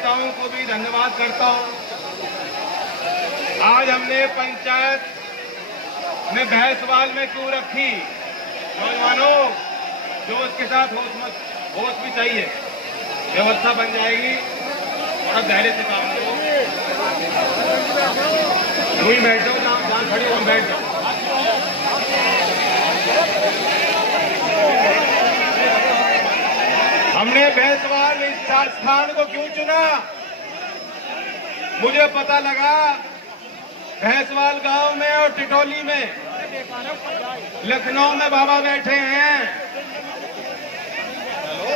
नेताओं को भी धन्यवाद करता हूं। आज हमने पंचायत में भैंसवाल में क्यों रखी? नौजवानों, जोश के साथ होश भी चाहिए, व्यवस्था बन जाएगी। थोड़ा धैर्य से काम करो। वहीं बैठो, जहाँ खड़ी हो बैठ जाओ। हमने भैंसवाल इस स्थान को क्यों चुना? मुझे पता लगा भैंसवाल गांव में और टिटोली में, लखनऊ में बाबा बैठे हैं।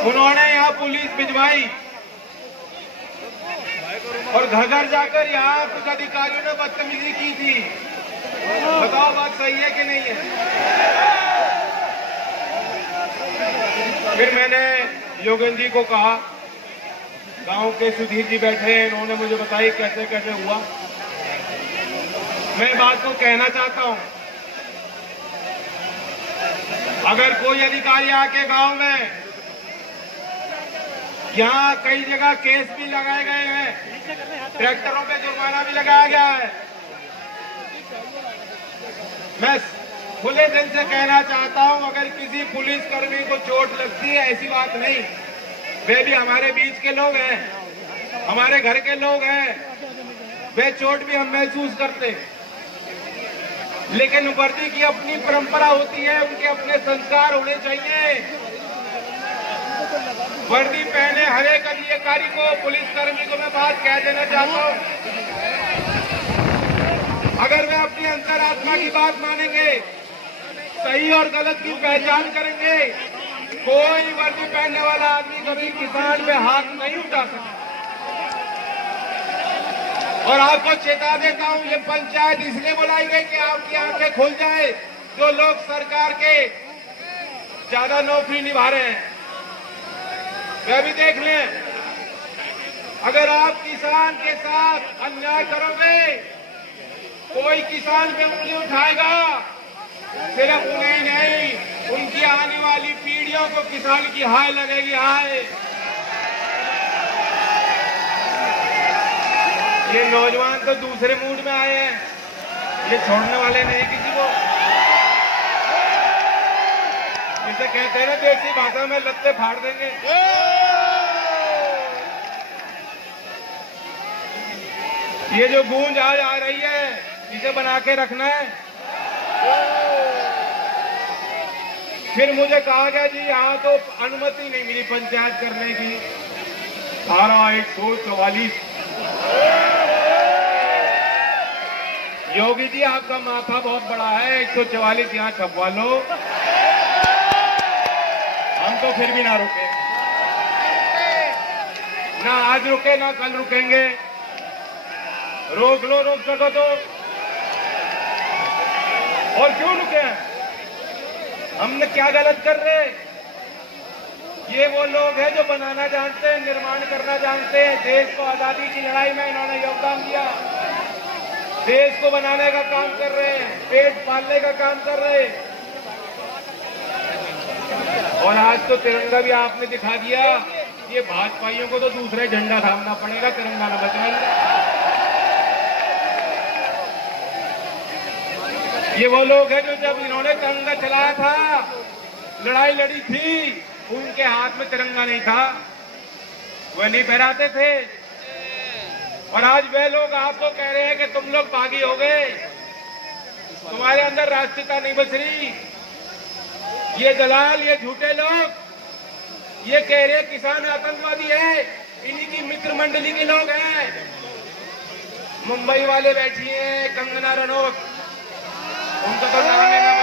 उन्होंने यहाँ पुलिस भिजवाई और घर घर जाकर यहाँ कुछ अधिकारियों ने बदतमीजी की थी। बताओ बात सही है कि नहीं है? फिर मैंने योगेंद्र जी को कहा, गांव के सुधीर जी बैठे हैं, इन्होंने मुझे बताई कैसे कैसे हुआ। मैं बात को कहना चाहता हूं, अगर कोई अधिकारी आके गांव में, यहाँ कई जगह केस भी लगाए गए हैं, ट्रैक्टरों पे जुर्माना भी लगाया गया है। मैं खुले दिल से कहना चाहता हूं, अगर किसी पुलिसकर्मी को चोट लगती है, ऐसी बात नहीं, वे भी हमारे बीच के लोग हैं, हमारे घर के लोग हैं, वे चोट भी हम महसूस करते हैं। लेकिन वर्दी की अपनी परंपरा होती है, उनके अपने संस्कार होने चाहिए। वर्दी पहने हर एक अधिकारी को, पुलिसकर्मी को मैं बात कह देना चाहता हूं, अगर वे अपनी अंतरात्मा की बात मानेंगे, सही और गलत की पहचान करेंगे, कोई वर्दी पहनने वाला आदमी कभी किसान पे हाथ नहीं उठा सकता। और आपको चेता देता हूं, ये पंचायत इसलिए बुलाई गई कि आपकी आंखें खुल जाए। जो लोग सरकार के ज्यादा नौकरी निभा रहे हैं, वह भी देख लें। अगर आप किसान के साथ अन्याय करोगे, कोई किसान पे उंगली उठाएगा, सिर्फ उन्हें नहीं, उनकी आने वाली पीढ़ियों को किसान की हाय लगेगी, हाय। ये नौजवान तो दूसरे मूड में आए हैं, ये छोड़ने वाले नहीं किसी को। इसे कहते हैं ना देसी भाषा में, लत्ते फाड़ देंगे। ये जो गूंज आज आ रही है, इसे बना के रखना है। फिर मुझे कहा गया जी यहाँ तो अनुमति नहीं मिली पंचायत करने की, धारा 144। योगी जी आपका माथा बहुत बड़ा है, 144 यहाँ छपवा लो। हम तो फिर भी ना रुके, ना आज रुके ना कल रुकेंगे। रोक लो, रोक सको तो। और क्यों रुके? हमने क्या गलत कर रहे? ये वो लोग हैं जो बनाना जानते हैं, निर्माण करना जानते हैं। देश को आजादी की लड़ाई में इन्होंने योगदान दिया, देश को बनाने का काम कर रहे हैं, पेट पालने का काम कर रहे हैं। और आज तो तिरंगा भी आपने दिखा दिया। ये भाजपाइयों को तो दूसरा झंडा थामना पड़ेगा, तिरंगा न बचाएंगे। ये वो लोग हैं जो जब इन्होंने तिरंगा चलाया था, लड़ाई लड़ी थी, उनके हाथ में तिरंगा नहीं था, वह नहीं फहराते थे। और आज वे लोग आपको कह रहे हैं कि तुम लोग बागी हो गए, तुम्हारे अंदर राष्ट्रीयता नहीं बच रही। ये दलाल, ये झूठे लोग ये कह रहे हैं किसान आतंकवादी है, इन्हीं की मित्र मंडली के लोग हैं। मुंबई वाले बैठी हैं, कंगना रनौत, उनका तो नाम है ना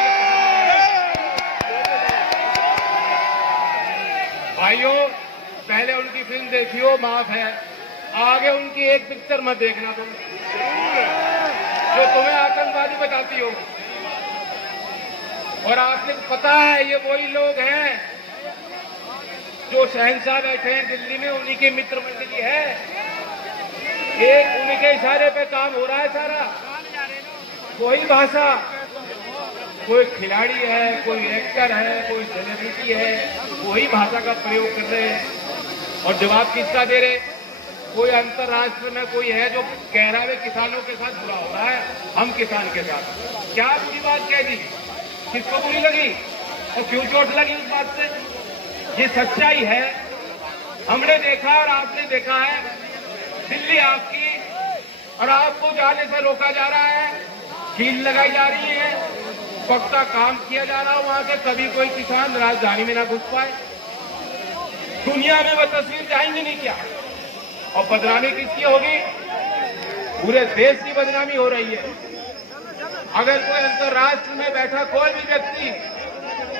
भाइयों। पहले उनकी फिल्म देखियो, माफ है, आगे उनकी एक पिक्चर मत देखना तुम, जो तुम्हें आतंकवादी बताती हो। और आपको पता है ये वही लोग हैं जो शहंशाह बैठे हैं दिल्ली में, उन्हीं के मित्र मंडली है। एक उन्हीं के इशारे पे काम हो रहा है सारा। वही भाषा, कोई खिलाड़ी है, कोई एक्टर है, कोई सेलिब्रिटी है, वही भाषा का प्रयोग कर रहे हैं। और जवाब किसका दे रहे? कोई अंतरराष्ट्र में कोई है जो कह रहा है किसानों के साथ बुरा हो रहा है, हम किसान के साथ। क्या बुरी बात कह दी, किसको बुरी लगी और क्यों चोट लगी उस बात से? ये सच्चाई है। हमने देखा और आपने देखा है, दिल्ली आपकी और आपको जाने से रोका जा रहा है, कील लगाई जा रही है, पक्का काम किया जा रहा है वहां से कभी कोई किसान राजधानी में ना घुस पाए। दुनिया में वो तस्वीर जाएंगी नहीं क्या? और बदनामी किसकी होगी? पूरे देश की बदनामी हो रही है। अगर कोई अंतर्राष्ट्र में बैठा कोई भी व्यक्ति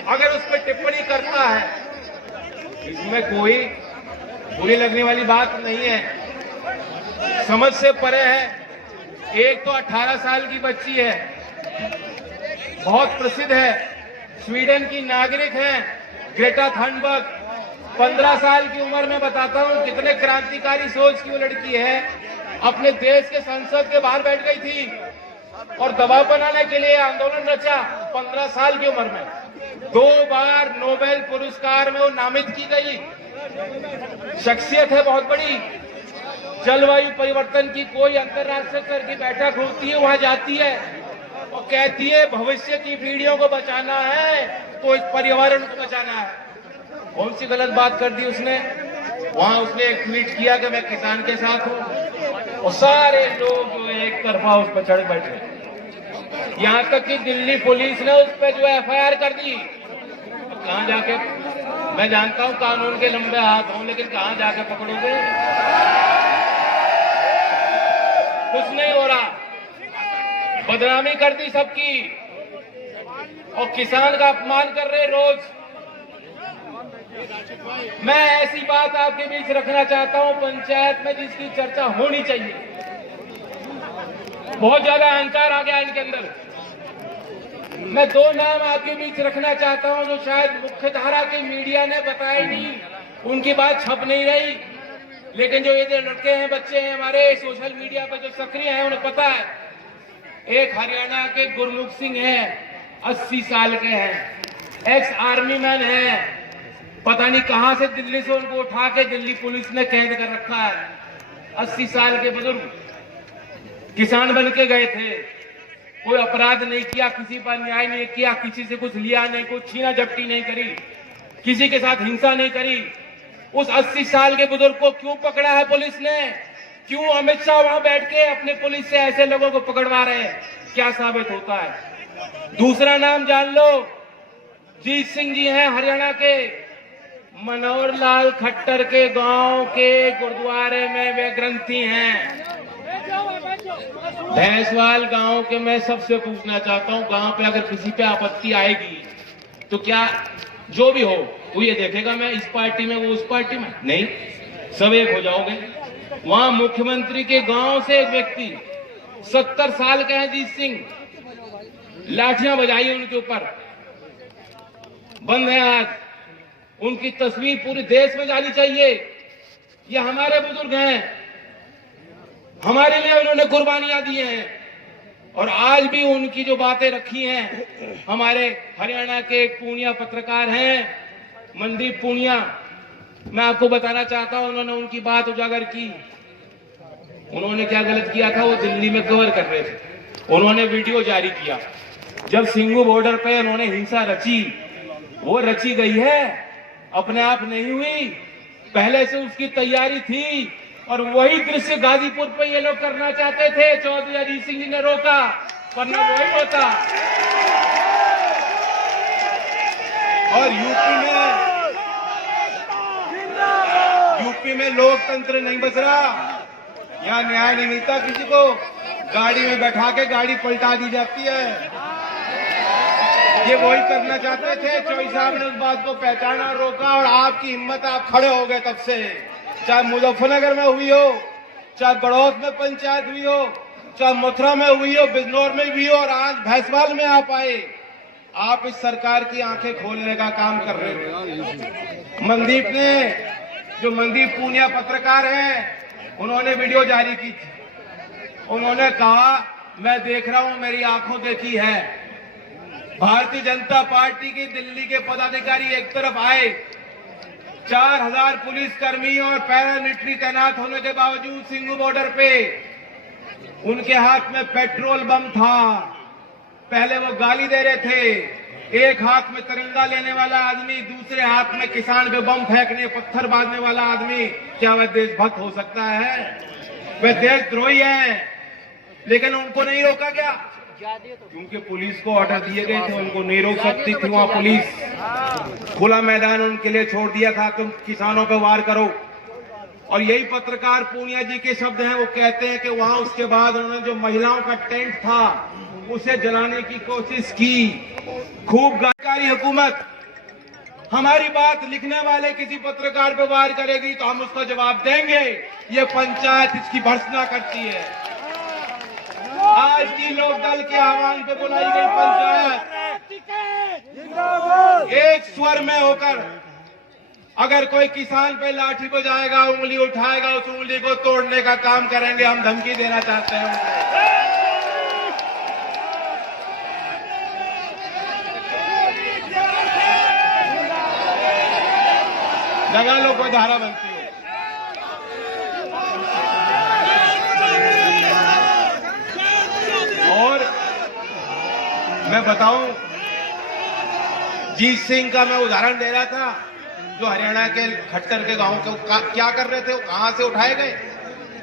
अगर उस पर टिप्पणी करता है, इसमें कोई बुरी लगने वाली बात नहीं है, समझ से परे है। एक तो 18 साल की बच्ची है, बहुत प्रसिद्ध है, स्वीडन की नागरिक है, ग्रेटा थनबर्ग। 15 साल की उम्र में बताता हूं कितने क्रांतिकारी सोच की वो लड़की है। अपने देश के संसद के बाहर बैठ गई थी और दबाव बनाने के लिए आंदोलन रचा। 15 साल की उम्र में 2 बार नोबेल पुरस्कार में वो नामित की गई शख्सियत है, बहुत बड़ी। जलवायु परिवर्तन की कोई अंतर्राष्ट्रीय स्तर की बैठक होती है, वहां जाती है और कहती है भविष्य की पीढ़ियों को बचाना है तो इस पर्यावरण को बचाना है। कौन सी गलत बात कर दी उसने? वहां उसने एक ट्वीट किया कि मैं किसान के साथ हूं और सारे लोग जो एक तरफा उस पर चढ़ बैठे। यहां तक कि दिल्ली पुलिस ने उस पर जो एफआईआर कर दी। कहां जाके, मैं जानता हूं कानून के लंबे हाथ हों, लेकिन कहां जाके पकड़ोगे? कुछ नहीं हो रहा, बदनामी कर दी सबकी और किसान का अपमान कर रहे रोज। मैं ऐसी बात आपके बीच रखना चाहता हूं पंचायत में जिसकी चर्चा होनी चाहिए। बहुत ज्यादा अहंकार आ गया इनके अंदर। मैं 2 नाम आपके बीच रखना चाहता हूं जो शायद मुख्यधारा के मीडिया ने बताए नहीं, उनकी बात छप नहीं रही, लेकिन जो ये जो लड़के हैं, बच्चे हैं हमारे सोशल मीडिया पर जो सक्रिय हैं उन्हें पता है। एक हरियाणा के गुरमुख सिंह हैं, 80 साल के हैं, एक्स आर्मी मैन हैं। पता नहीं कहां से दिल्ली से उनको उठा के दिल्ली पुलिस ने कैद कर रखा है। 80 साल के बुजुर्ग किसान बन के गए थे, कोई अपराध नहीं किया, किसी पर न्याय नहीं किया, किसी से कुछ लिया नहीं, कोई छीना झपटी नहीं करी, किसी के साथ हिंसा नहीं करी। उस 80 साल के बुजुर्ग को क्यों पकड़ा है पुलिस ने? क्यों अमित शाह वहां बैठ के अपने पुलिस से ऐसे लोगों को पकड़वा रहे हैं? क्या साबित होता है? दूसरा नाम जान लो, जीत सिंह जी हैं हरियाणा के, मनोहर लाल खट्टर के गांव के गुरुद्वारे में वे ग्रंथी हैं। भैंसवाल गांव के मैं सबसे पूछना चाहता हूं, गांव पे अगर किसी पे आपत्ति आएगी तो क्या जो भी हो वो ये देखेगा मैं इस पार्टी में, वो उस पार्टी में? नहीं, सब एक हो जाओगे। वहां मुख्यमंत्री के गांव से एक व्यक्ति 70 साल के हैं जीत सिंह, लाठियां बजाई उनके ऊपर, बंद है हाथ। उनकी तस्वीर पूरे देश में जानी चाहिए। ये हमारे बुजुर्ग हैं, हमारे लिए उन्होंने कुर्बानियां दी हैं और आज भी उनकी जो बातें रखी हैं। हमारे हरियाणा के एक पूर्णिया पत्रकार हैं, मनदीप पूर्णिया, मैं आपको बताना चाहता हूं, उन्होंने उनकी बात उजागर की। उन्होंने क्या गलत किया था, वो दिल्ली में कवर कर रहे थे, उन्होंने वीडियो जारी किया। जब सिंगू बॉर्डर पे उन्होंने हिंसा रची, वो रची गई है, अपने आप नहीं हुई, पहले से उसकी तैयारी थी। और वही दृश्य गाजीपुर पे ये लोग करना चाहते थे, चौधरी अजीत सिंह जी ने रोका, वरना वही होता। और यूपी में लोकतंत्र नहीं बच रहा, यहाँ न्याय नहीं मिलता किसी को, गाड़ी में बैठा के गाड़ी पलटा दी जाती है। ये वही करना चाहते थे, चौधरी साहब ने उस बात को पहचाना, रोका और आपकी हिम्मत, आप खड़े हो गए तब से। चाहे मुजफ्फरनगर में हुई हो, चाहे बड़ौद में पंचायत हुई हो, चाहे मथुरा में हुई हो, बिजनौर में हुई हो, और आज भैंसवाल में आप आए, आप इस सरकार की आंखें खोलने का काम कर रहे हो। मनदीप ने, जो मनदीप पूनिया पत्रकार हैं, उन्होंने वीडियो जारी की थी। उन्होंने कहा मैं देख रहा हूं, मेरी आंखों देखी है, भारतीय जनता पार्टी की दिल्ली के पदाधिकारी एक तरफ आए, 4000 पुलिसकर्मी और पैरामिलिट्री तैनात होने के बावजूद सिंघू बॉर्डर पे उनके हाथ में पेट्रोल बम था। पहले वो गाली दे रहे थे। एक हाथ में तिरंगा लेने वाला आदमी, दूसरे हाथ में किसान पे बम फेंकने, पत्थर बांधने वाला आदमी, क्या वह देशभक्त हो सकता है? वह देशद्रोही है। लेकिन उनको नहीं रोका गया क्योंकि पुलिस को ऑर्डर दिए गए थे, उनको नहीं रोक सकती थी। वहां पुलिस खुला मैदान उनके लिए छोड़ दिया था, तुम किसानों पे वार करो। और यही पत्रकार पूनिया जी के शब्द हैं। वो कहते हैं कि वहां उसके बाद उन्होंने जो महिलाओं का टेंट था उसे जलाने की कोशिश की। खूब गायकारी हुकूमत। हमारी बात लिखने वाले किसी पत्रकार पे वार करेगी तो हम उसका जवाब देंगे। ये पंचायत इसकी भर्त्सना करती है। आज की लोकदल के आह्वान पे बुलाई गई पंचायत एक स्वर में होकर अगर कोई किसान पे लाठी बजाएगा, उंगली उठाएगा, उस उंगली को तोड़ने का काम करेंगे। हम धमकी देना चाहते हैं। लगा लो कोई धारा बनती है। और मैं बताऊं, जीत सिंह का मैं उदाहरण दे रहा था, जो हरियाणा के खट्टर के गांव के क्या कर रहे थे, वो कहां से उठाए गए।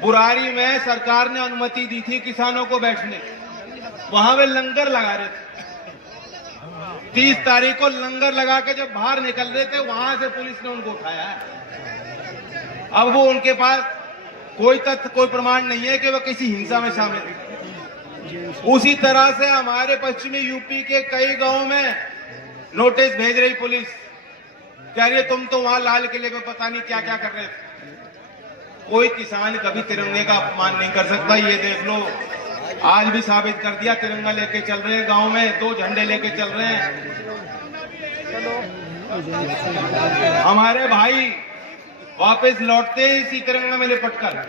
बुरारी में सरकार ने अनुमति दी थी किसानों को बैठने, वहां वे लंगर लगा रहे थे। 30 तारीख को लंगर लगा के जब बाहर निकल रहे थे, वहां से पुलिस ने उनको उठाया है। अब वो उनके पास कोई तथ्य, कोई प्रमाण नहीं है कि वो किसी हिंसा में शामिल थे। उसी तरह से हमारे पश्चिमी यूपी के कई गांवों में नोटिस भेज रही पुलिस, कह रही है तुम तो वहां लाल किले पे पता नहीं क्या क्या कर रहे थे। कोई किसान कभी तिरंगे का अपमान नहीं कर सकता। ये देख लो, आज भी साबित कर दिया। तिरंगा लेके चल रहे हैं गांव में, 2 झंडे लेके चल रहे हैं। हमारे भाई वापस लौटते हैं इसी तिरंगा में लिपटकर,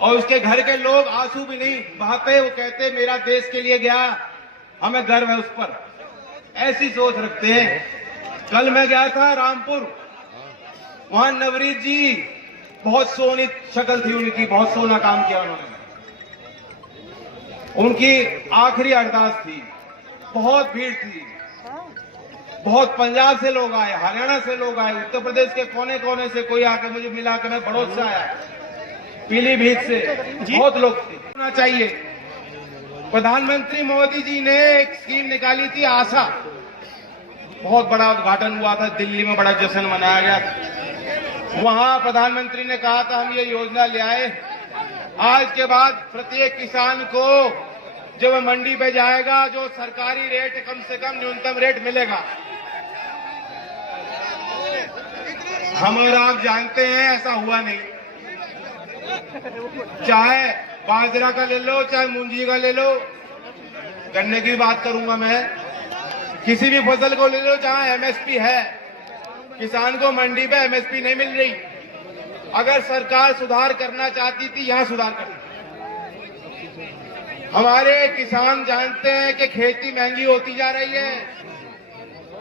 और उसके घर के लोग आंसू भी नहीं बहाते। वो कहते मेरा देश के लिए गया, हमें गर्व है उस पर। ऐसी सोच रखते हैं। कल मैं गया था रामपुर, वहां नवरीत जी, बहुत सोनी शक्ल थी उनकी, बहुत सोना काम किया उन्होंने। उनकी आखिरी अरदास थी, बहुत भीड़ थी, बहुत पंजाब से लोग आए, हरियाणा से लोग आए, उत्तर प्रदेश के कोने कोने से कोई आकर मुझे मिला के, मैं बड़ौद से आया, पीलीभीत से, बहुत लोग थे। होना चाहिए। प्रधानमंत्री मोदी जी ने एक स्कीम निकाली थी, आशा, बहुत बड़ा उद्घाटन हुआ था दिल्ली में, बड़ा जश्न मनाया गया। वहां प्रधानमंत्री ने कहा था हम ये योजना ले आए, आज के बाद प्रत्येक किसान को जब मंडी पे जाएगा जो सरकारी रेट, कम से कम न्यूनतम रेट मिलेगा। हम और आप जानते हैं ऐसा हुआ नहीं। चाहे बाजरा का ले लो, चाहे मूंजी का ले लो, गन्ने की बात करूंगा मैं, किसी भी फसल को ले लो जहां एमएसपी है, किसान को मंडी पे एमएसपी नहीं मिल रही। अगर सरकार सुधार करना चाहती थी, यहां सुधार करती। हमारे किसान जानते हैं कि खेती महंगी होती जा रही है,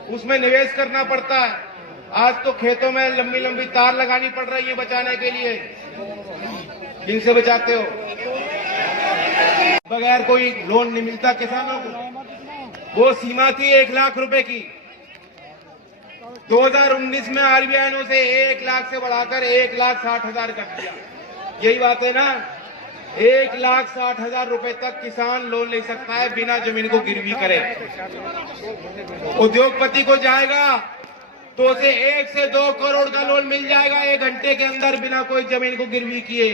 उसमें निवेश करना पड़ता है। आज तो खेतों में लंबी लंबी तार लगानी पड़ रही है बचाने के लिए। किनसे बचाते हो? बगैर कोई लोन नहीं मिलता किसानों को। वो सीमा थी 1 लाख रुपए की। 2019 में आरबीआई ने उसे 1 लाख से बढ़ाकर 1,60,000 कर दिया। यही बात है ना, 1,60,000 रुपए तक किसान लोन ले सकता है बिना जमीन को गिरवी करे। उद्योगपति को जाएगा तो उसे 1 से 2 करोड़ का लोन मिल जाएगा 1 घंटे के अंदर, बिना कोई जमीन को गिरवी किए।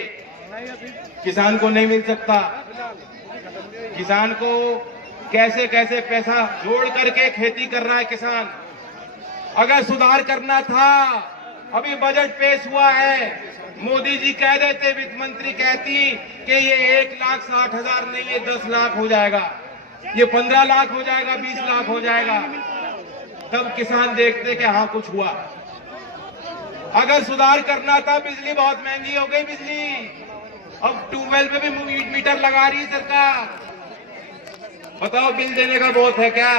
किसान को नहीं मिल सकता। किसान को कैसे कैसे पैसा जोड़ करके खेती कर रहा है किसान। अगर सुधार करना था, अभी बजट पेश हुआ है, मोदी जी कह देते, वित्त मंत्री कहती कि ये 1,60,000 नहीं, ये 10 लाख हो जाएगा, ये 15 लाख हो जाएगा, 20 लाख हो जाएगा, तब किसान देखते कि हाँ कुछ हुआ। अगर सुधार करना था, बिजली बहुत महंगी हो गई बिजली, अब ट्यूबवेल पे भी मीटर लगा रही है सरकार। बताओ बिल देने का बहुत है क्या?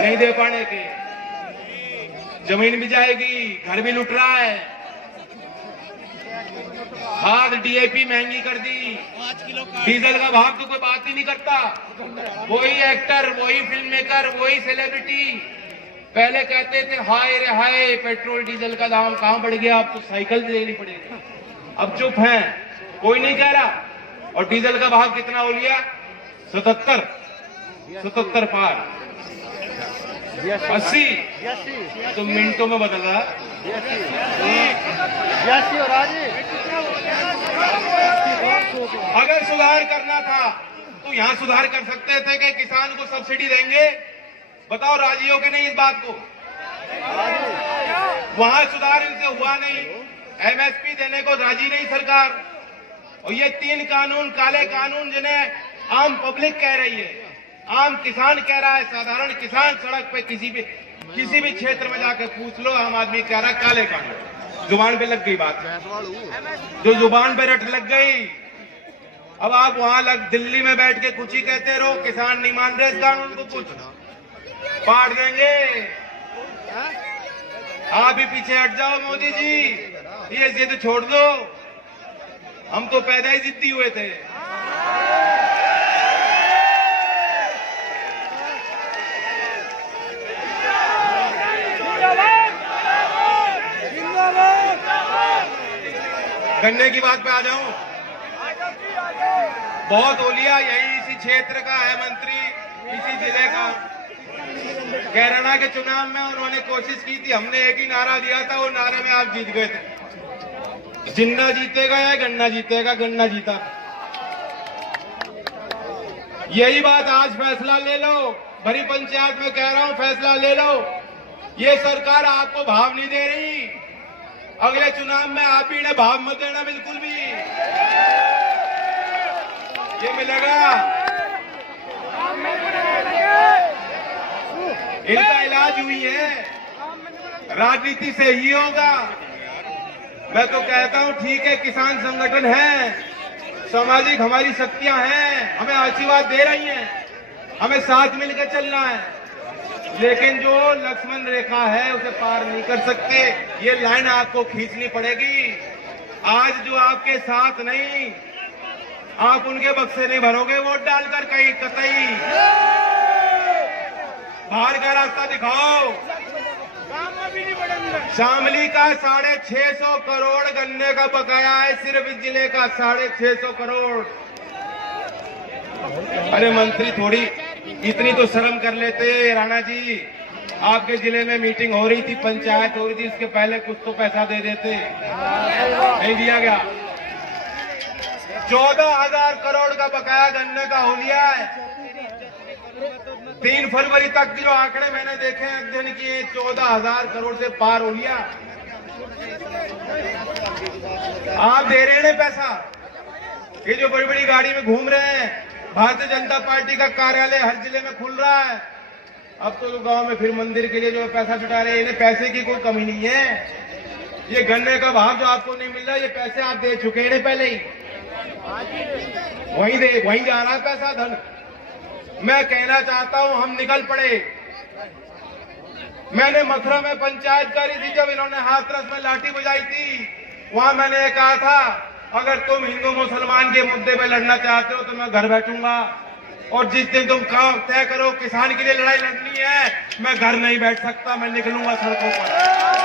नहीं दे पाने के। जमीन भी जाएगी, घर भी लुट रहा है, खाद डीएपी महंगी कर दी, डीजल का भाव तो कोई बात ही नहीं करता। वही एक्टर, वही फिल्म मेकर, वही सेलिब्रिटी पहले कहते थे हाय रे हाय पेट्रोल डीजल का दाम कहां बढ़ गया, अब तो साइकिल देनी पड़ेगी। अब चुप हैं, कोई नहीं कह रहा। और डीजल का भाव कितना हो लिया? 77 पार, 80 तो मिनटों में बदल रहा। अगर सुधार करना था तो यहां सुधार कर सकते थे कि किसान को सब्सिडी देंगे। बताओ राजी हो कि नहीं इस बात को? वहां सुधार इनसे हुआ नहीं, एमएसपी देने को राजी नहीं सरकार। और ये 3 कानून, काले कानून जिन्हें आम पब्लिक कह रही है, आम किसान कह रहा है, साधारण किसान सड़क पे किसी भी क्षेत्र में जाकर पूछ लो, आम आदमी कह रहा है काले कानून। जुबान पे लग गई बात, जो जुबान पे रट लग गई। अब आप वहां दिल्ली में बैठ के कुछ ही कहते रहो, किसान नहीं मान रहे इस कानून को, कुछ पाट देंगे। आप ही पीछे हट जाओ मोदी जी, ये जिद छोड़ दो, हम तो पैदा ही जिद्दी हुए थे। गन्ने की बात पे आ जाऊं, बहुत ओलिया यही इसी क्षेत्र का है मंत्री, इसी जिले का। कैराना के चुनाव में उन्होंने कोशिश की थी, हमने एक ही नारा दिया था, वो नारे में आप जीत गए थे, जिन्ना जीतेगा या गन्ना जीतेगा, गन्ना जीता। यही बात आज फैसला ले लो, भरी पंचायत में कह रहा हूं फैसला ले लो। ये सरकार आपको भाव नहीं दे रही, अगले चुनाव में आप ही ने भाव मत देना बिल्कुल भी, ये मिलेगा। इनका इलाज हुई है, राजनीति से ही होगा। मैं तो कहता हूं ठीक है, किसान संगठन है, सामाजिक हमारी शक्तियां हैं, हमें आशीर्वाद दे रही हैं, हमें साथ मिलकर चलना है, लेकिन जो लक्ष्मण रेखा है उसे पार नहीं कर सकते। ये लाइन आपको खींचनी पड़ेगी। आज जो आपके साथ नहीं, आप उनके बक्से नहीं भरोगे वोट डालकर कहीं कतई। बाहर का रास्ता दिखाओ। शामली का 650 करोड़ गन्ने का बकाया है, सिर्फ इस जिले का 650 करोड़। अरे मंत्री थोड़ी इतनी तो शर्म कर लेते। राणा जी, आपके जिले में मीटिंग हो रही थी, पंचायत हो रही थी, इसके पहले कुछ तो पैसा दे देते, नहीं दिया गया। 14,000 करोड़ का बकाया गन्ने का हो लिया है। 3 फरवरी तक जो आंकड़े मैंने देखे, अध्ययन किए, 14,000 करोड़ से पार हो लिया। आप दे रहे हैं पैसा, ये जो बड़ी बड़ी गाड़ी में घूम रहे हैं, भारतीय जनता पार्टी का कार्यालय हर जिले में खुल रहा है। अब तो गांव में फिर मंदिर के लिए जो पैसा जुटा रहे हैं, इन्हें पैसे की कोई कमी नहीं है। ये गन्ने का भाव जो आपको नहीं मिल रहा, ये पैसे आप दे चुके हैं पहले ही, वहीं जा रहा है पैसा, धन। मैं कहना चाहता हूं हम निकल पड़े। मैंने मथुरा में पंचायत करी थी, जब इन्होंने हाथरस में लाठी बजाई थी, वहां मैंने कहा था अगर तुम हिंदू मुसलमान के मुद्दे पे लड़ना चाहते हो तो मैं घर बैठूंगा, और जिस दिन तुम काम तय करो किसान के लिए लड़ाई लड़नी है, मैं घर नहीं बैठ सकता, मैं निकलूंगा सड़कों पर।